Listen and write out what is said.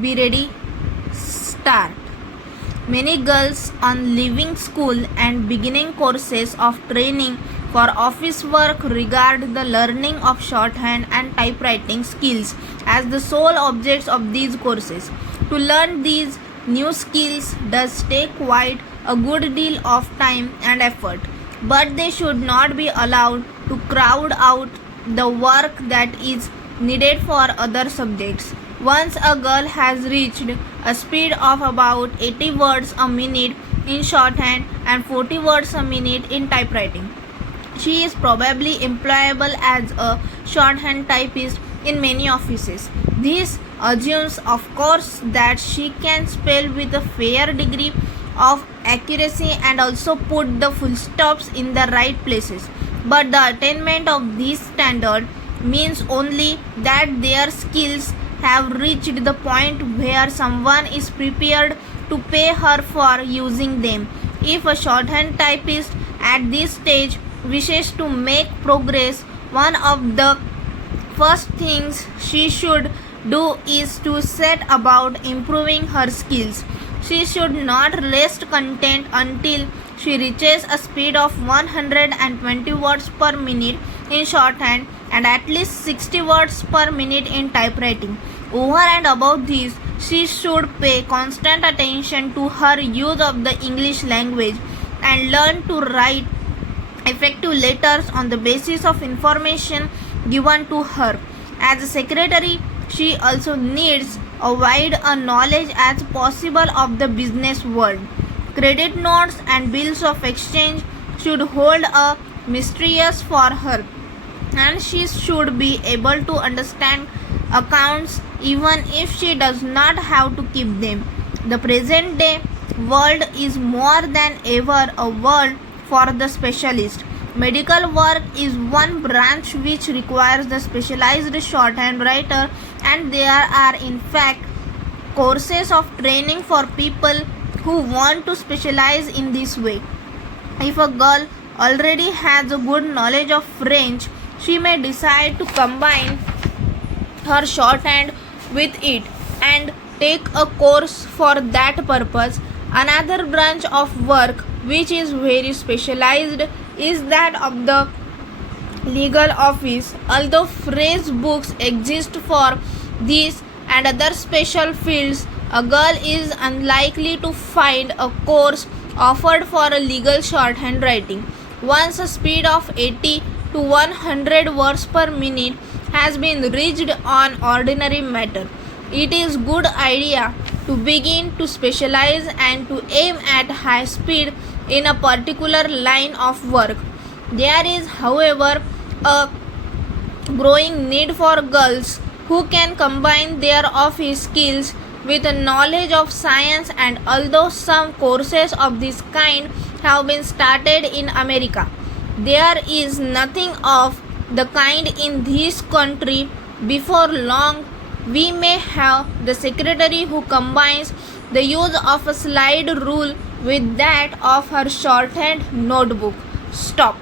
Be ready. Start. Many girls on leaving school and beginning courses of training for office work regard the learning of shorthand and typewriting skills as the sole objects of these courses. To learn these new skills does take quite a good deal of time and effort, but they should not be allowed to crowd out the work that is needed for other subjects. Once a girl has reached a speed of about 80 words a minute in shorthand and 40 words a minute in typewriting, she is probably employable as a shorthand typist in many offices. This assumes, of course, that she can spell with a fair degree of accuracy and also put the full stops in the right places. But the attainment of this standard means only that their skills have reached the point where someone is prepared to pay her for using them. If a shorthand typist at this stage wishes to make progress, one of the first things she should do is to set about improving her skills. She should not rest content until she reaches a speed of 120 words per minute in shorthand and at least 60 words per minute in typewriting. Over and above this, she should pay constant attention to her use of the English language and learn to write effective letters on the basis of information given to her. As a secretary, she also needs a wide knowledge as possible of the business world. Credit notes and bills of exchange should hold a mysterious for her, and she should be able to understand accounts even if she does not have to keep them. The present day world is more than ever a world for the specialist. Medical work is one branch which requires the specialized shorthand writer, and there are in fact courses of training for people who want to specialize in this way. If a girl already has a good knowledge of French, she may decide to combine her shorthand with it and take a course for that purpose. Another branch of work which is very specialized is that of the legal office. Although phrase books exist for this and other special fields, a girl is unlikely to find a course offered for a legal shorthand writing. Once a speed of 80 to 100 words per minute has been reached on ordinary matter, it is good idea to begin to specialize and to aim at high speed in a particular line of work. There is, however, a growing need for girls who can combine their office skills with a knowledge of science, and although some courses of this kind have been started in America, there is nothing of the kind in this country. Before long, we may have the secretary who combines the use of a slide rule with that of her shorthand notebook. Stop.